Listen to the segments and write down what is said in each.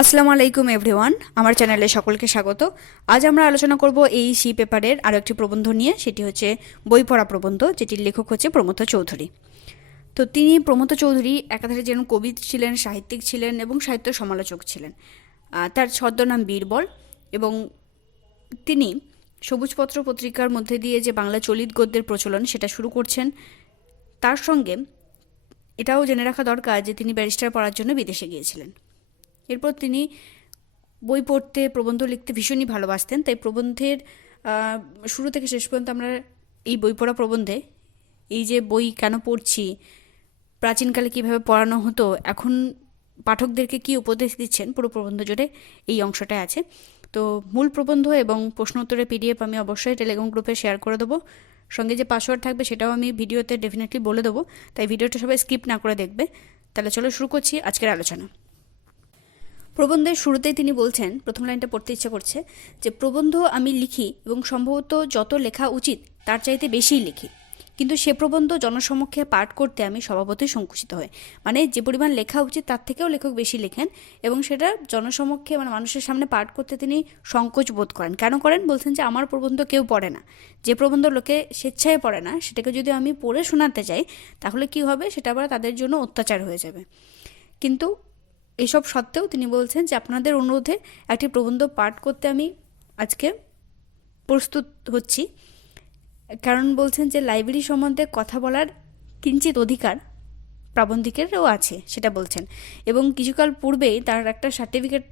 আসসালামু আলাইকুম এভরিওয়ান, আমার চ্যানেলে সকলকে স্বাগত। আজ আমরা আলোচনা করব এই সি পেপারের আরও একটি প্রবন্ধ নিয়ে। সেটি হচ্ছে বই পড়া প্রবন্ধ, যেটির লেখক হচ্ছে প্রমথ চৌধুরী। তো তিনি প্রমথ চৌধুরী একাধারে যেন কবি ছিলেন, সাহিত্যিক ছিলেন এবং সাহিত্য সমালোচক ছিলেন। তার ছদ্মনাম বীরবল, এবং তিনি সবুজপত্র পত্রিকার মধ্যে দিয়ে যে বাংলা চলিত গদ্যের প্রচলন সেটা শুরু করছেন। তার সঙ্গে এটাও জেনে রাখা দরকার যে তিনি ব্যারিস্টার পড়ার জন্য বিদেশে গিয়েছিলেন। এরপর তিনি বই পড়তে, প্রবন্ধ লিখতে ভীষণই ভালোবাসতেন। তাই প্রবন্ধের শুরু থেকে শেষ পর্যন্ত আমরা এই বই পড়া প্রবন্ধে এই যে বই কেন পড়ছি, প্রাচীনকালে কীভাবে পড়ানো হতো, এখন পাঠকদেরকে কী উপদেশ দিচ্ছেন, পুরো প্রবন্ধ জুড়ে এই অংশটায় আছে। তো মূল প্রবন্ধ এবং প্রশ্নোত্তরের পিডিএফ আমি অবশ্যই টেলিগ্রাম গ্রুপে শেয়ার করে দেবো। সঙ্গে যে পাসওয়ার্ড থাকবে সেটাও আমি ভিডিওতে ডেফিনেটলি বলে দেবো, তাই ভিডিওটা সবাই স্কিপ না করে দেখবে। তাহলে চলো শুরু করছি আজকের আলোচনা। প্রবন্ধের শুরুতেই তিনি বলছেন, প্রথম লাইনটা পড়তে ইচ্ছে করছে, যে প্রবন্ধ আমি লিখি এবং সম্ভবত যত লেখা উচিত তার চাইতে বেশিই লিখি, কিন্তু সে প্রবন্ধ জনসমক্ষে পাঠ করতে আমি স্বভাবতই সংকুচিত হই। মানে যে পরিমাণ লেখা উচিত তার থেকেও লেখক বেশি লেখেন, এবং সেটা জনসমক্ষে মানে মানুষের সামনে পাঠ করতে তিনি সংকোচ বোধ করেন। কেন করেন? বলছেন যে আমার প্রবন্ধ কেউ পড়ে না। যে প্রবন্ধ লোকে স্বেচ্ছায় পড়ে না, সেটাকে যদি আমি পড়ে শোনাতে চাই তাহলে কি হবে, সেটা আবার তাদের জন্য অত্যাচার হয়ে যাবে। কিন্তু এসব সত্ত্বেও তিনি বলছেন যে আপনাদের অনুরোধে একটি প্রবন্ধ পাঠ করতে আমি আজকে প্রস্তুত হচ্ছি। কারণ বলছেন যে লাইব্রেরি সম্বন্ধে কথা বলার কিঞ্চিত অধিকার প্রাবন্ধিকেরও আছে, সেটা বলছেন। এবং কিছুকাল পূর্বেই তার একটা সার্টিফিকেট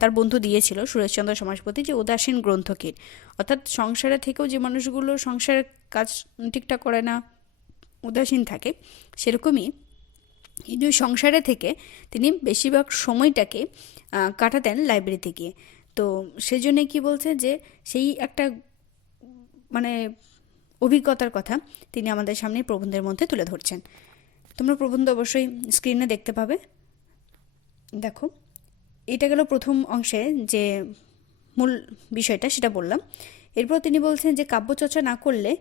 তার বন্ধু দিয়েছিল, সুরেশচন্দ্র সমাজপতি, যে উদাসীন গ্রন্থকীর। অর্থাৎ সংসারে থেকেও যে মানুষগুলো সংসারের কাজ ঠিকঠাক করে না, উদাসীন থাকে, সেরকমই কিন্তু সংসারে থেকে তিনি বেশিরভাগ সময়টাকে কাটাতেন লাইব্রেরিতে গিয়ে। তো সেজন্যে কি বলছে যে সেই একটা মানে অভিজ্ঞতার কথা তিনি আমাদের সামনে প্রবন্ধের মধ্যে তুলে ধরছেন। তোমরা প্রবন্ধ অবশ্যই স্ক্রিনে দেখতে পাবে। দেখো, এটা গেল প্রথম অংশে যে মূল বিষয়টা, সেটা বললাম। এরপর তিনি বলছেন যে কাব্যচর্চা না করলে,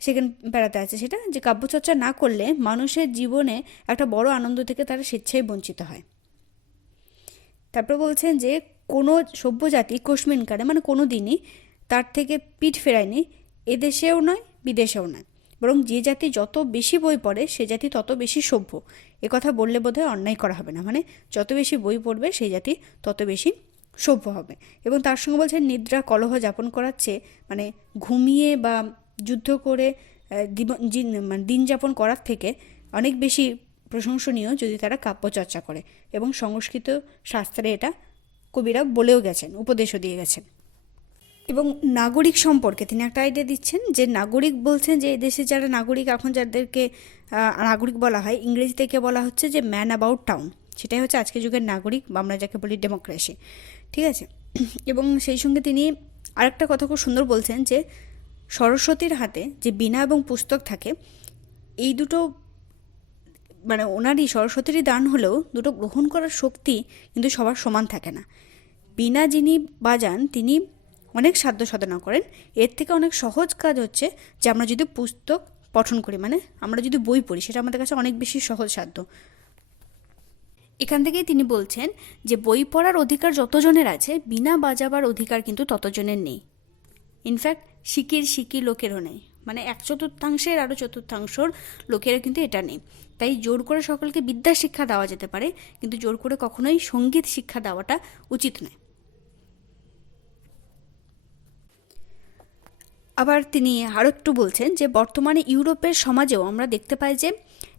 সেখানে বেড়াতে আছে সেটা, যে কাব্যচর্চা না করলে মানুষের জীবনে একটা বড় আনন্দ থেকে তারা স্বেচ্ছায় বঞ্চিত হয়। তারপর বলছেন যে কোনো সভ্য জাতি কোশমিনকারে মানে কোনো দিনই তার থেকে পিঠ ফেরায়নি, এদেশেও নয় বিদেশেও নয়। বরং যে জাতি যত বেশি বই পড়ে সে জাতি তত বেশি সভ্য। কথা বললে বোধহয় অন্যায় করা হবে না। মানে যত বেশি বই পড়বে সেই জাতি তত বেশি সভ্য হবে। এবং তার সঙ্গে বলছেন নিদ্রা কলহ যাপন করার চেয়ে মানে ঘুমিয়ে বা যুদ্ধ করে দিন যাপন করার থেকে অনেক বেশি প্রশংসনীয় যদি তারা কাব্যচর্চা করে। এবং সংস্কৃত শাস্ত্রে এটা কবিরা বলেও গেছেন, উপদেশও দিয়ে গেছেন। এবং নাগরিক সম্পর্কে তিনি একটা আইডিয়া দিচ্ছেন, যে নাগরিক বলছেন যে এদেশে যারা নাগরিক, এখন যাদেরকে নাগরিক বলা হয়, ইংরেজি থেকে বলা হচ্ছে যে ম্যান অ্যাবাউট টাউন। সেটাই হচ্ছে আজকের যুগের নাগরিক, বা আমরা যাকে বলি ডেমোক্রেসি। ঠিক আছে। এবং সেই সঙ্গে তিনি আরেকটা কথা খুব সুন্দর বলছেন, যে সরস্বতীর হাতে যে বীণা এবং পুস্তক থাকে, এই দুটো মানে ওনারই সরস্বতীরই দান হলেও দুটো গ্রহণ করার শক্তি কিন্তু সবার সমান থাকে না। বীণা যিনি বাজান তিনি অনেক সাধ্য সাধনা করেন। এর থেকে অনেক সহজ কাজ হচ্ছে যে আমরা যদি পুস্তক পঠন করি, মানে আমরা যদি বই পড়ি, সেটা আমাদের কাছে অনেক বেশি সহজ সাধ্য। এখান থেকেই তিনি বলছেন যে বই পড়ার অধিকার যতজনের আছে, বীণা বাজাবার অধিকার কিন্তু ততজনের নেই। ইনফ্যাক্ট শিকি লোকেরও নেই, মানে 1/4 আরও 1/4 লোকেরা কিন্তু এটা নেই। তাই জোর করে সকলকে বিদ্যা শিক্ষা দেওয়া যেতে পারে, কিন্তু জোর করে কখনোই সঙ্গীত শিক্ষা দেওয়াটা উচিত নয়। আবার তিনি আরও একটু বলছেন যে বর্তমানে ইউরোপের সমাজেও আমরা দেখতে পাই যে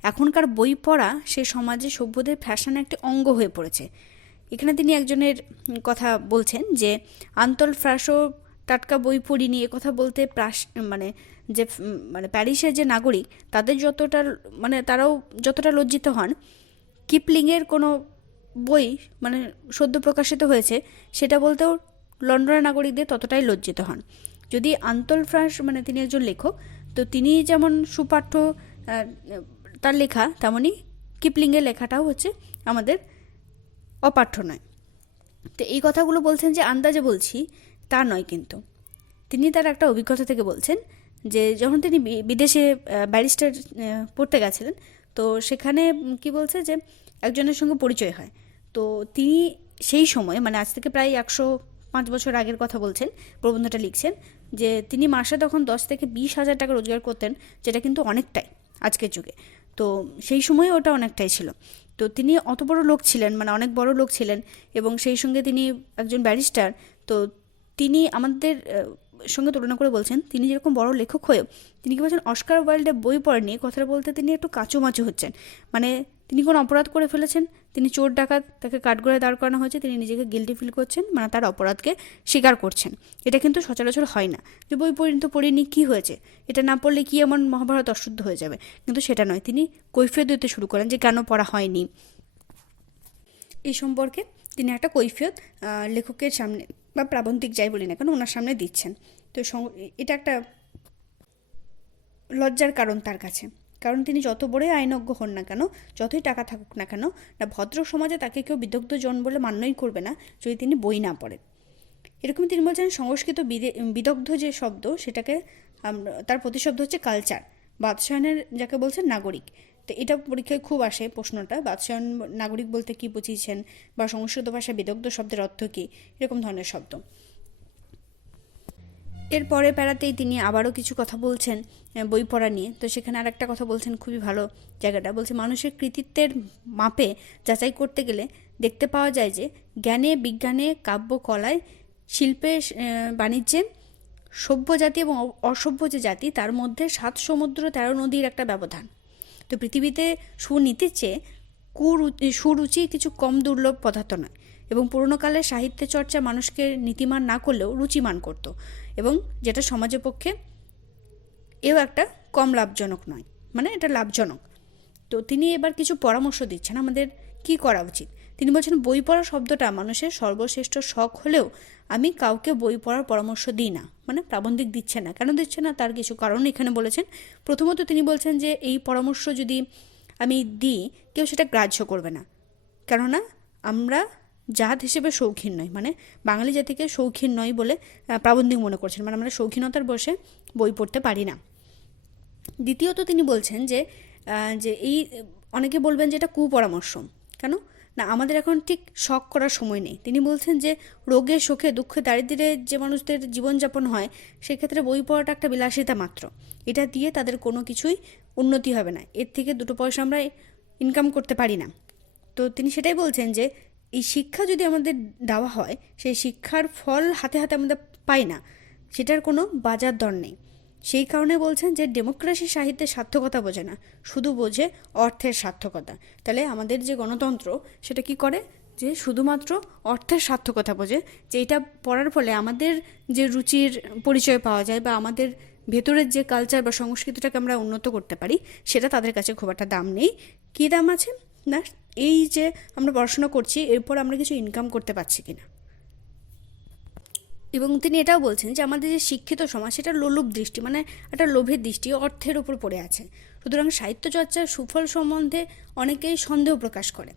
এখনকার বই পড়া সে সমাজে সভ্যদের ফ্যাশনের একটি অঙ্গ হয়ে পড়েছে। এখানে তিনি একজনের কথা বলছেন যে আন্তল ফ্রাসো টাটকা বই পড়িনি, কথা বলতে মানে যে মানে প্যারিসের যে নাগরিক তাদের যতটা মানে তারাও যতটা লজ্জিত হন, কিপলিংয়ের কোনো বই মানে সদ্য প্রকাশিত হয়েছে সেটা বলতেও লন্ডনের নাগরিকদের ততটাই লজ্জিত হন। যদি আন্তল ফ্রান্স মানে তিনি একজন লেখক, তো তিনি যেমন সুপাঠ্য তার লেখা, তেমনই কিপলিংয়ের লেখাটাও হচ্ছে আমাদের অপাঠ্য নয়। তো এই কথাগুলো বলছেন যে আন্দাজে বলছি তা নয়, কিন্তু তিনি তার একটা অভিজ্ঞতা থেকে বলছেন যে যখন তিনি বিদেশে ব্যারিস্টার পড়তে গেছিলেন, তো সেখানে কি বলছে যে একজনের সঙ্গে পরিচয় হয়। তো তিনি সেই সময় মানে আজ থেকে প্রায় 105 বছর আগের কথা বলছেন, প্রবন্ধটা লিখছেন যে তিনি মাসে তখন 10 থেকে 20 হাজার টাকা রোজগার করতেন, যেটা কিন্তু অনেকটাই আজকের যুগে। তো সেই সময় ওটা অনেকটাই ছিল। তো তিনি অত বড় লোক ছিলেন, মানে অনেক বড় লোক ছিলেন, এবং সেই সঙ্গে তিনি একজন ব্যারিস্টার। তো তিনি আমাদের সঙ্গে তুলনা করে বলছেন, তিনি যেরকম বড় লেখক হয়েও তিনি কি বলছেন অস্কার ওয়াইল্ডের বই পড়েননি, কথাটা বলতে তিনি একটু কাঁচুমাচু হচ্ছেন। মানে তিনি কোনো অপরাধ করে ফেলেছেন, তিনি চোর ডাকাত, তাকে কাঠগড়ায় দাঁড় করানো হয়েছে, তিনি নিজেকে গিল্টি ফিল করছেন, মানে তার অপরাধকে স্বীকার করছেন। এটা কিন্তু সচরাচর হয় না, যে বই পড়িনি কী হয়েছে, এটা না পড়লে কি এমন মহাভারত অশুদ্ধ হয়ে যাবে, কিন্তু সেটা নয়। তিনি কৈফিয়ত দিতে শুরু করেন যে কেন পড়া হয়নি। এই সম্পর্কে তিনি একটা কৈফিয়ত লেখকের সামনে বা প্রাবন্ধিক যাই বলি না কেন ওনার সামনে দিচ্ছেন। তো এটা একটা লজ্জার কারণ তার কাছে, কারণ তিনি যত বড়ই আইনজ্ঞ হন না কেন, যতই টাকা থাকুক না কেন, না ভদ্র সমাজে তাকে কেউ বিদগ্ধজন বলে মান্যই করবে না যদি তিনি বই না পড়েন। এরকম তিনি বলছেন সংস্কৃত বিদগ্ধ যে শব্দ, সেটাকে তার প্রতিশব্দ হচ্ছে কালচার, বাদশায়নের যাকে বলছেন নাগরিক। তো এটা পরীক্ষায় খুব আসে প্রশ্নটা, বাদশায়ন নাগরিক বলতে কী বুঝিয়েছেন, বা সংস্কৃত ভাষায় বিদগ্ধ শব্দের অর্থ কী, এরকম ধরনের শব্দ। এর পরের প্যারাতেই তিনি আবারও কিছু কথা বলছেন বই পড়া নিয়ে। তো সেখানে আর একটা কথা বলছেন, খুবই ভালো জায়গাটা, বলছে মানুষের কৃতিত্বের মাপে যাচাই করতে গেলে দেখতে পাওয়া যায় যে জ্ঞানে, বিজ্ঞানে, কাব্য, কলায়, শিল্পে, বাণিজ্যে সভ্য জাতি এবং অসভ্য যে জাতি, তার মধ্যে 7 সমুদ্র 13 নদীর একটা ব্যবধান। তো পৃথিবীতে সুনীতির চেয়ে সুরুচি কিছু কম দুর্লভ পদার্থ নয়, এবং পুরোনোকালের সাহিত্য চর্চা মানুষকে নীতিমান না করলেও রুচিমান করত, এবং যেটা সমাজের পক্ষে এও একটা কম লাভজনক নয়, মানে এটা লাভজনক। তো তিনি এবার কিছু পরামর্শ দিচ্ছেন আমাদের কি করা উচিত। তিনি বলছেন বই পড়া শব্দটা মানুষের সর্বশ্রেষ্ঠ শখ হলেও আমি কাউকে বই পড়ার পরামর্শ দিই না, মানে প্রাবন্ধিক দিচ্ছে না। কেন দিচ্ছে না তার কিছু কারণ এখানে বলেছেন। প্রথমত তিনি বলছেন যে এই পরামর্শ যদি আমি দিই কেউ সেটা গ্রাহ্য করবে না, কেননা আমরা জাত হিসেবে শৌখিন নয়, মানে বাঙালি জাতিকে শৌখিন নয় বলে প্রাবন্ধিক মনে করছেন, মানে আমরা শৌখিনতার বসে বই পড়তে পারি না। দ্বিতীয়ত তিনি বলছেন যে এই অনেকে বলবেন যে এটা কুপরামর্শ। কেন না, আমাদের এখন ঠিক শখ করার সময় নেই। তিনি বলছেন যে রোগে, শোকে, দুঃখে, দারিদ্র্যে যে মানুষদের জীবনযাপন হয়, সেক্ষেত্রে বই পড়াটা একটা বিলাসিতা মাত্র। এটা দিয়ে তাদের কোনো কিছুই উন্নতি হবে না, এর থেকে 2 পয়সা আমরা ইনকাম করতে পারি না। তো তিনি সেটাই বলছেন যে এই শিক্ষা যদি আমাদের দেওয়া হয়, সেই শিক্ষার ফল হাতে হাতে আমরা পাই না, সেটার কোনো বাজার দর নেই। সেই কারণে বলছেন যে ডেমোক্রেসি সাহিত্যের সার্থকতা বোঝে না, শুধু বোঝে অর্থের সার্থকতা। তাহলে আমাদের যে গণতন্ত্র সেটা কি করে, যে শুধুমাত্র অর্থের সার্থকতা বোঝে, যে এটা পড়ার ফলে আমাদের যে রুচির পরিচয় পাওয়া যায়, বা আমাদের ভেতরের যে কালচার বা সংস্কৃতিটাকে আমরা উন্নত করতে পারি, সেটা তাদের কাছে খুব একটা দাম নেই। কী দাম আছে না, এই যে আমরা পড়াশোনা করছি এরপর আমরা কিছু ইনকাম করতে পারছি কিনা। এবং তিনি এটাও বলছেন যে আমাদের যে শিক্ষিত সমাজ সেটা লোলুপ দৃষ্টি, মানে একটা লোভের দৃষ্টি, অর্থের উপর পড়ে আছে। সুতরাং সাহিত্য চর্চার সুফল সম্বন্ধে অনেকেই সন্দেহ প্রকাশ করে।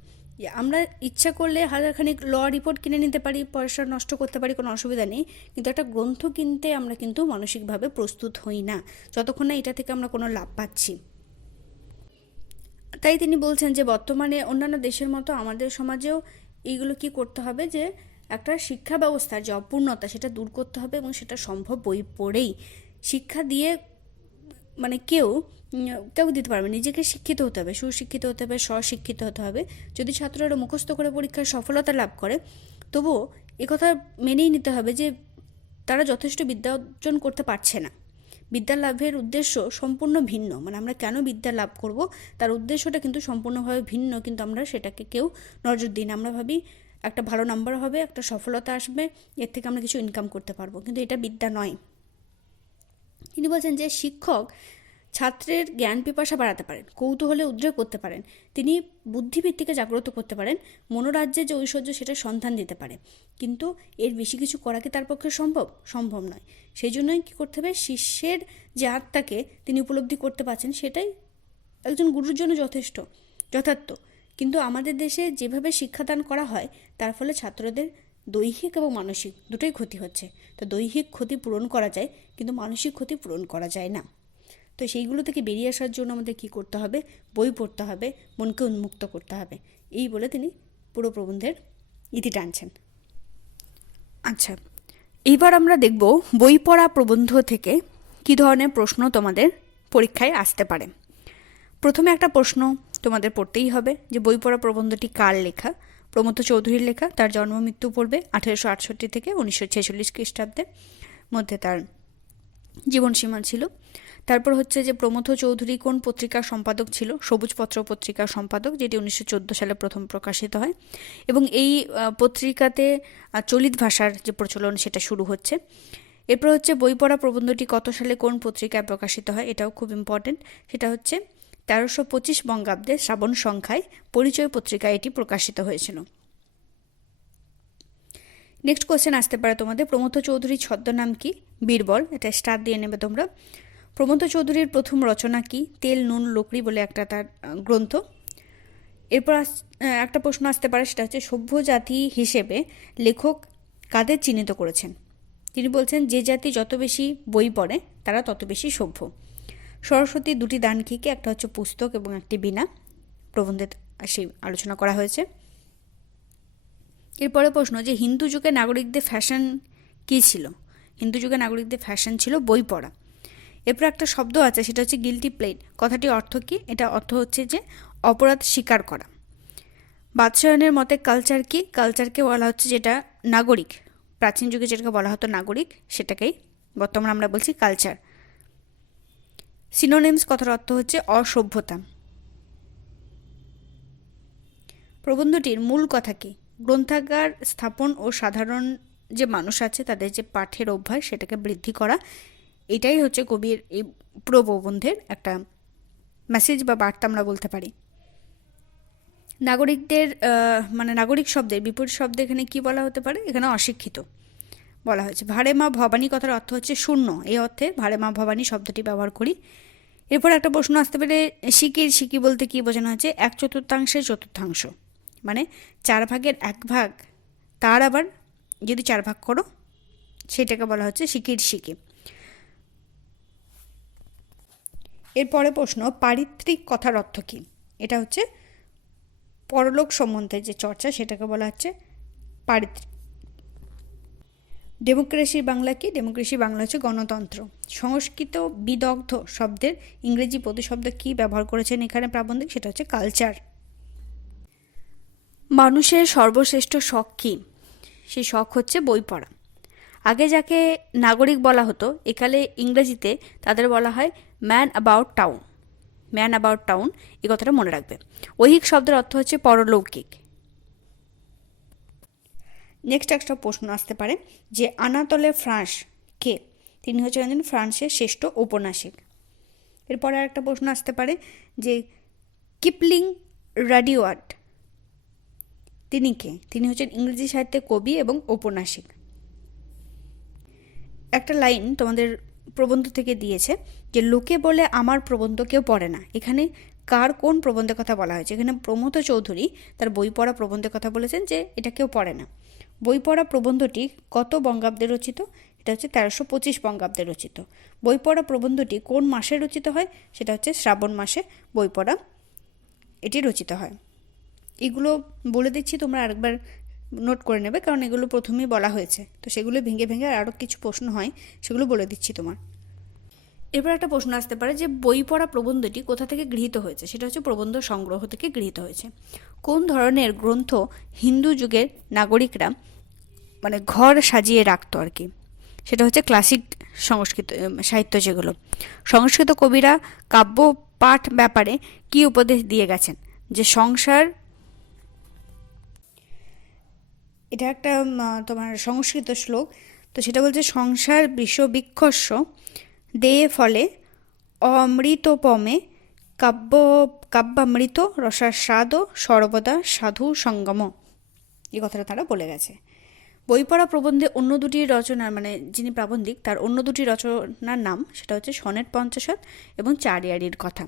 আমরা ইচ্ছা করলে হাজারখানিক ল রিপোর্ট কিনে নিতে পারি, পয়সা নষ্ট করতে পারি, কোনো অসুবিধা নেই, কিন্তু একটা গ্রন্থ কিনতে আমরা কিন্তু মানসিকভাবে প্রস্তুত হই না, যতক্ষণ না এটা থেকে আমরা কোনো লাভ পাচ্ছি। তাই তিনি বলছেন যে বর্তমানে অন্যান্য দেশের মতো আমাদের সমাজেও এইগুলো কি করতে হবে, যে একটা শিক্ষা ব্যবস্থার যে অপূর্ণতা সেটা দূর করতে হবে, এবং সেটা সম্ভব বই পড়েই। শিক্ষা দিয়ে মানে কেউ দিতে পারবে, নিজেকে শিক্ষিত হতে হবে, সুশিক্ষিত হতে হবে, স্বশিক্ষিত হতে হবে। যদি ছাত্ররা মুখস্থ করে পরীক্ষায় সফলতা লাভ করে, তবুও একথা মেনেই নিতে হবে যে তারা যথেষ্ট বিদ্যা অর্জন করতে পারছে না। বিদ্যা লাভের উদ্দেশ্য সম্পূর্ণ ভিন্ন, মানে আমরা কেন বিদ্যা লাভ করব তার উদ্দেশ্যটা কিন্তু সম্পূর্ণভাবে ভিন্ন, কিন্তু আমরা সেটাকে কেউ নজর দিই না। আমরা ভাবি একটা ভালো নাম্বার হবে, একটা সফলতা আসবে, এর থেকে আমরা কিছু ইনকাম করতে পারবো, কিন্তু এটা বিদ্যা নয়। তিনি বলছেন যে শিক্ষক ছাত্রের জ্ঞান পিপাসা বাড়াতে পারেন, কৌতূহলে উদ্রেক করতে পারেন, তিনি বুদ্ধিবৃত্তিকে জাগ্রত করতে পারেন, মনোরাজ্যের যে ঐশ্বর্য সেটা সন্ধান দিতে পারে, কিন্তু এর বেশি কিছু করা কি তার পক্ষে সম্ভব নয়। সেই জন্যই কী করতে হবে, শিষ্যের যে আত্মাকে তিনি উপলব্ধি করতে পারছেন সেটাই একজন গুরুর জন্য যথার্থ। কিন্তু আমাদের দেশে যেভাবে শিক্ষাদান করা হয় তার ফলে ছাত্রদের দৈহিক এবং মানসিক দুটোই ক্ষতি হচ্ছে। তো দৈহিক ক্ষতি পূরণ করা যায়, কিন্তু মানসিক ক্ষতি পূরণ করা যায় না। তো সেইগুলো থেকে বেরিয়ে আসার জন্য আমাদের কী করতে হবে, বই পড়তে হবে, মনকে উন্মুক্ত করতে হবে। এই বলে তিনি পুরো প্রবন্ধের ইতি টানছেন। আচ্ছা, এইবার আমরা দেখব বই পড়া প্রবন্ধ থেকে কী ধরনের প্রশ্ন তোমাদের পরীক্ষায় আসতে পারে। প্রথমে একটা প্রশ্ন তোমাদের পড়তেই হবে যে বই পড়া প্রবন্ধটি কার লেখা। প্রমথ চৌধুরীর লেখা। তার জন্ম মৃত্যু পড়বে 1868 থেকে 1946 খ্রিস্টাব্দের মধ্যে তার জীবনসীমা ছিল। তারপর হচ্ছে যে প্রমথ চৌধুরী কোন পত্রিকার সম্পাদক ছিল। সবুজপত্র পত্রিকার সম্পাদক, যেটি 1914 সালে প্রথম প্রকাশিত হয় এবং এই পত্রিকাতে চলিত ভাষার যে প্রচলন সেটা শুরু হচ্ছে। এরপর হচ্ছে বই পড়া প্রবন্ধটি কত সালে কোন পত্রিকায় প্রকাশিত হয়, এটাও খুব ইম্পর্টেন্ট। সেটা হচ্ছে 1325 বঙ্গাব্দে শ্রাবণ সংখ্যায় পরিচয় পত্রিকায় এটি প্রকাশিত হয়েছিল। নেক্সট কোয়েশ্চেন আসতে পারে তোমাদের, প্রমথ চৌধুরীর ছদ্মনাম কি? বীরবল। এটা স্টার দিয়ে নেবে তোমরা। প্রমথ চৌধুরীর প্রথম রচনা কি? তেল নুন লকড়ি বলে একটা তার গ্রন্থ। এরপর একটা প্রশ্ন আসতে পারে, সেটা হচ্ছে সভ্য জাতি হিসেবে লেখক কাদের চিহ্নিত করেছেন? তিনি বলছেন যে জাতি যত বেশি বই পড়ে তারা তত বেশি সভ্য। সরস্বতীর দুটি দান কী কী? একটা হচ্ছে পুস্তক এবং একটি বীণা। প্রবন্ধে সেই আলোচনা করা হয়েছে। এরপরে প্রশ্ন যে হিন্দু যুগে নাগরিকদের ফ্যাশন কী ছিল? হিন্দু যুগে নাগরিকদের ফ্যাশন ছিল বই পড়া। এরপর একটা শব্দ আছে, সেটা হচ্ছে গিল্টি প্লেট। কথাটির অর্থ কী? এটা অর্থ হচ্ছে যে অপরাধ স্বীকার করা। বাদশায়নের মতে কালচার কি? কালচারকে বলা হচ্ছে যেটা নাগরিক, প্রাচীন যুগে যেটাকে বলা হতো নাগরিক, সেটাকেই বর্তমানে আমরা বলছি কালচার। সিনোনিমস কথার অর্থ হচ্ছে অসভ্যতা। প্রবন্ধটির মূল কথা কি? গ্রন্থাগার স্থাপন ও সাধারণ যে মানুষ আছে তাদের যে পাঠের অভ্যাস সেটাকে বৃদ্ধি করা, এটাই হচ্ছে কবির এই পুরো প্রবন্ধের একটা মেসেজ বা বার্তা আমরা বলতে পারি। নাগরিকদের নাগরিক শব্দের বিপরীত শব্দ এখানে কি বলা হতে পারে? এখানে অশিক্ষিত বলা হয়েছে। ভাড়ে মা ভবানী কথার অর্থ হচ্ছে শূন্য, এই অর্থে ভাড়ে মা ভবানী শব্দটি ব্যবহার করি। এরপর একটা প্রশ্ন আসতে পারে, সিকি বলতে কি বোঝানো হচ্ছে? 1/4 চতুর্থাংশ, মানে 4 ভাগের 1 ভাগ, তার আবার যদি 4 ভাগ করো সেটাকে বলা হচ্ছে সিকি। এরপরে প্রশ্ন, পারিত্রিক কথার অর্থ কী? এটা হচ্ছে পরলোক সম্বন্ধে যে চর্চা সেটাকে বলা হচ্ছে পারিত্রিক। ডেমোক্রেসি বাংলা কি? ডেমোক্রেসি বাংলা হচ্ছে গণতন্ত্র। সংস্কৃত বিদগ্ধ শব্দের ইংরেজি প্রতিশব্দ কি ব্যবহার করেছেন এখানে প্রাবন্ধিক? সেটা হচ্ছে কালচার। মানুষের সর্বশ্রেষ্ঠ শখ কি? সেই শখ হচ্ছে বই পড়া। আগে যাকে নাগরিক বলা হতো, একালে ইংরেজিতে তাদের বলা হয় man about town. Man about town, এই কথাটা মনে রাখবে। ঐহিক শব্দের অর্থ হচ্ছে পরলৌকিক। নেক্সট একটা প্রশ্ন আসতে পারে যে আনাতলে ফ্রাঁস কে? তিনি হচ্ছেন একজন ফ্রান্সের শ্রেষ্ঠ ঔপন্যাসিক। এরপরে আরেকটা প্রশ্ন আসতে পারে যে কিপলিং রাডিওয়ার্ড তিনি কে? তিনি হচ্ছেন ইংরেজি সাহিত্যের কবি এবং ঔপন্যাসিক। একটা লাইন তোমাদের প্রবন্ধ থেকে দিয়েছে যে লোকে বলে আমার প্রবন্ধ কেউ পড়ে না। এখানে কার কোন প্রবন্ধের কথা বলা হয়েছে? এখানে প্রমথ চৌধুরী তার বই পড়া প্রবন্ধের কথা বলেছেন যে এটা কেউ পড়ে না। বই পড়া প্রবন্ধটি কত বঙ্গাব্দে রচিত? এটা হচ্ছে 1325 বঙ্গাব্দে রচিত। বই পড়া প্রবন্ধটি কোন মাসে রচিত হয়? সেটা হচ্ছে শ্রাবণ মাসে বই পড়া এটি রচিত হয়। এগুলো বলে দিচ্ছি, তোমরা আরেকবার নোট করে নেবে, কারণ এগুলো প্রথমেই বলা হয়েছে, তো সেগুলো ভেঙে ভেঙে আরও কিছু প্রশ্ন হয়, সেগুলো বলে দিচ্ছি তোমার। এবার একটা প্রশ্ন আসতে পারে যে বই পড়া প্রবন্ধটি কোথা থেকে গৃহীত হয়েছে? সেটা হচ্ছে প্রবন্ধ সংগ্রহ থেকে গৃহীত হয়েছে। কোন ধরনের গ্রন্থ হিন্দু যুগের নাগরিকরা ঘর সাজিয়ে রাখতো আর কি? সেটা হচ্ছে ক্লাসিক সংস্কৃত সাহিত্য, যেগুলো সংস্কৃত কবিরা কাব্য পাঠ ব্যাপারে কি উপদেশ দিয়ে গেছেন? যে সংসার, এটা একটা তোমার সংস্কৃত শ্লোক, তো সেটা বলছে সংসার বিষবৃক্ষস্য দেয়ে ফলে অমৃতোপমে কাব্যামৃত রসাস্বাদ সর্বদা সাধু সঙ্গম, এই কথাটা তারা বলে গেছে। বই পড়া প্রবন্ধে অন্য দুটি রচনার যিনি প্রাবন্ধিক তার অন্য দুটি রচনার নাম, সেটা হচ্ছে সনেট পঞ্চাশত এবং চারিয়ারির কথা।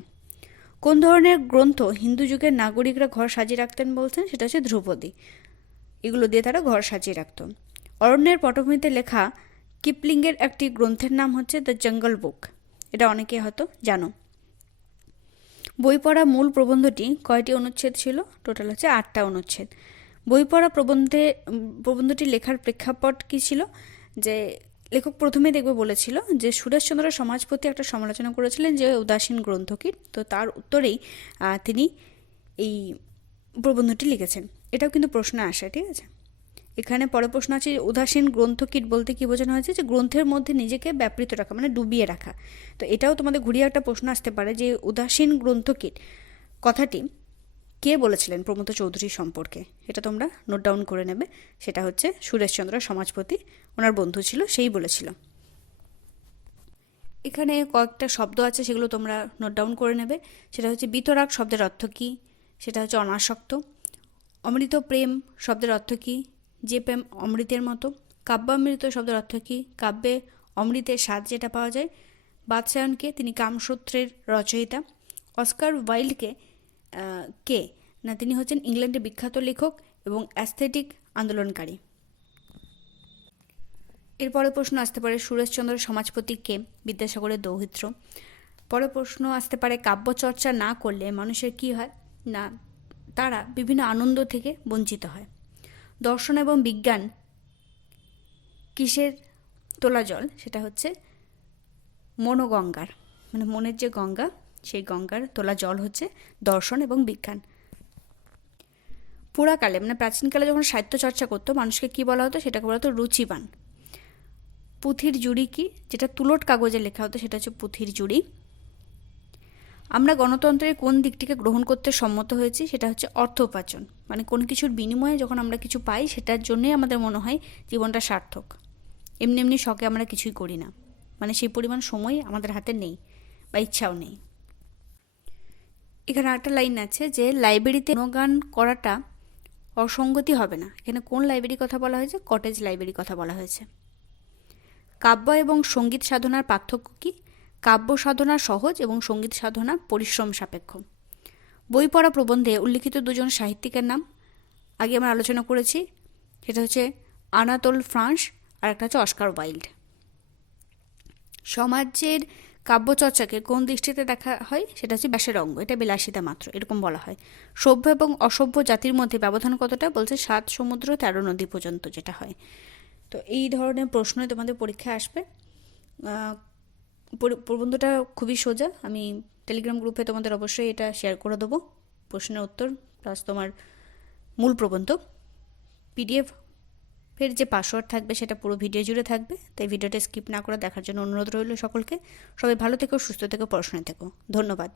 কোন ধরনের গ্রন্থ হিন্দু যুগের নাগরিকরা ঘর সাজিয়ে রাখতেন বলছেন? সেটা হচ্ছে ধ্রুপদী, এগুলো দিয়ে তারা ঘর সাজিয়ে রাখত। অরণ্যের পটভূমিতে লেখা কিপলিংয়ের একটি গ্রন্থের নাম হচ্ছে দ্য জঙ্গল বুক, এটা অনেকে হয়তো জানো। বই পড়া মূল প্রবন্ধটি কয়টি অনুচ্ছেদ ছিল? টোটাল হচ্ছে 8টা অনুচ্ছেদ। বই পড়া প্রবন্ধটি লেখার প্রেক্ষাপট কী ছিল, যে লেখক প্রথমে দেখবে বলেছিল যে সুরেশচন্দ্র সমাজপতি একটা সমালোচনা করেছিলেন যে উদাসীন গ্রন্থ কী। তো তার উত্তরেই তিনি এই প্রবন্ধটি লিখেছেন। এটাও কিন্তু প্রশ্ন আসে, ঠিক আছে। এখানে পরে প্রশ্ন আছে উদাসীন গ্রন্থকীট বলতে কী বোঝানো হয়েছে, যে গ্রন্থের মধ্যে নিজেকে ব্যাপৃত রাখা, মানে ডুবিয়ে রাখা। তো এটাও তোমাদের ঘুরিয়ে একটা প্রশ্ন আসতে পারে যে উদাসীন গ্রন্থকীট কথাটি কে বলেছিলেন প্রমথ চৌধুরী সম্পর্কে, এটা তোমরা নোট ডাউন করে নেবে। সেটা হচ্ছে সুরেশচন্দ্র সমাজপতি, ওনার বন্ধু ছিল, সেই বলেছিল। এখানে কয়েকটা শব্দ আছে, সেগুলো তোমরা নোট ডাউন করে নেবে। সেটা হচ্ছে বিতরাগ শব্দের অর্থ কী, সেটা হচ্ছে অনাসক্ত। অমৃত প্রেম শব্দের অর্থ কী, যে প্রেম অমৃতের মতো। কাব্যামৃত শব্দের অর্থ কী, কাব্যে অমৃতের স্বাদ যেটা পাওয়া যায়। বাদশায়নকে, তিনি কামসূত্রের রচয়িতা। অস্কার ওয়াইল্ডকে কে না, তিনি হচ্ছেন ইংল্যান্ডের বিখ্যাত লেখক এবং অ্যাস্থেটিক আন্দোলনকারী। এরপরে প্রশ্ন আসতে পারে সুরেশচন্দ্র সমাজপতি কে, বিদ্যাসাগরের দৌহিত্র। পরে প্রশ্ন আসতে পারে কাব্যচর্চা না করলে মানুষের কি হয় না, তারা বিভিন্ন আনন্দ থেকে বঞ্চিত হয়। দর্শন এবং বিজ্ঞান কিসের তোলা জল, সেটা হচ্ছে মনোগঙ্গার, মানে মনের যে গঙ্গা, সেই গঙ্গার তোলা জল হচ্ছে দর্শন এবং বিজ্ঞান। পুরাকালে মানে প্রাচীনকালে যখন সাহিত্য চর্চা করতো মানুষকে কি বলা হতো, সেটাকে বলা হতো রুচিবান। পুঁথির জুড়ি কি, যেটা তুলট কাগজে লেখা হতো সেটা হচ্ছে পুঁথির জুড়ি। আমরা গণতন্ত্রের কোন দিকটিকে গ্রহণ করতে সম্মত হয়েছি, সেটা হচ্ছে অর্থ উপার্জন, মানে কোনো কিছুর বিনিময়ে যখন আমরা কিছু পাই সেটার জন্যই আমাদের মনে হয় জীবনটা সার্থক। এমনি এমনি শখে আমরা কিছুই করি না, মানে সেই পরিমাণ সময় আমাদের হাতে নেই বা ইচ্ছাও নেই। এখানে একটা লাইন আছে যে লাইব্রেরিতে গুণগান করাটা অসঙ্গতি হবে না। এখানে কোন লাইব্রেরির কথা বলা হয়েছে, কটেজ লাইব্রেরির কথা বলা হয়েছে। কাব্য এবং সঙ্গীত সাধনার পার্থক্য কী, কাব্য সাধনা সহজ এবং সঙ্গীত সাধনা পরিশ্রম সাপেক্ষ। বই পড়া প্রবন্ধে উল্লিখিত দুজন সাহিত্যিকের নাম আগে আমরা আলোচনা করেছি, সেটা হচ্ছে আনাতোল ফ্রান্স আর একটা হচ্ছে অস্কার ওয়াইল্ড। সমাজের কাব্যচর্চাকে কোন দৃষ্টিতে দেখা হয়, সেটা হচ্ছে ব্যাসের অঙ্গ, এটা বিলাসিতা মাত্র, এরকম বলা হয়। সভ্য এবং অসভ্য জাতির মধ্যে ব্যবধান কতটা, বলছে 7 সমুদ্র 13 নদী পর্যন্ত যেটা হয়। তো এই ধরনের প্রশ্নই তোমাদের পরীক্ষায় আসবে। প্রবন্ধটা খুবই সোজা, আমি টেলিগ্রাম গ্রুপে তোমাদের অবশ্যই এটা শেয়ার করে দেবো, প্রশ্নের উত্তর প্লাস তোমার মূল প্রবন্ধ। পিডিএফের যে পাসওয়ার্ড থাকবে সেটা পুরো ভিডিও জুড়ে থাকবে, তাই ভিডিওটা স্কিপ না করে দেখার জন্য অনুরোধ রইল সকলকে। সবাই ভালো থেকো, সুস্থ থেকো, পড়াশোনায় থেকো। ধন্যবাদ।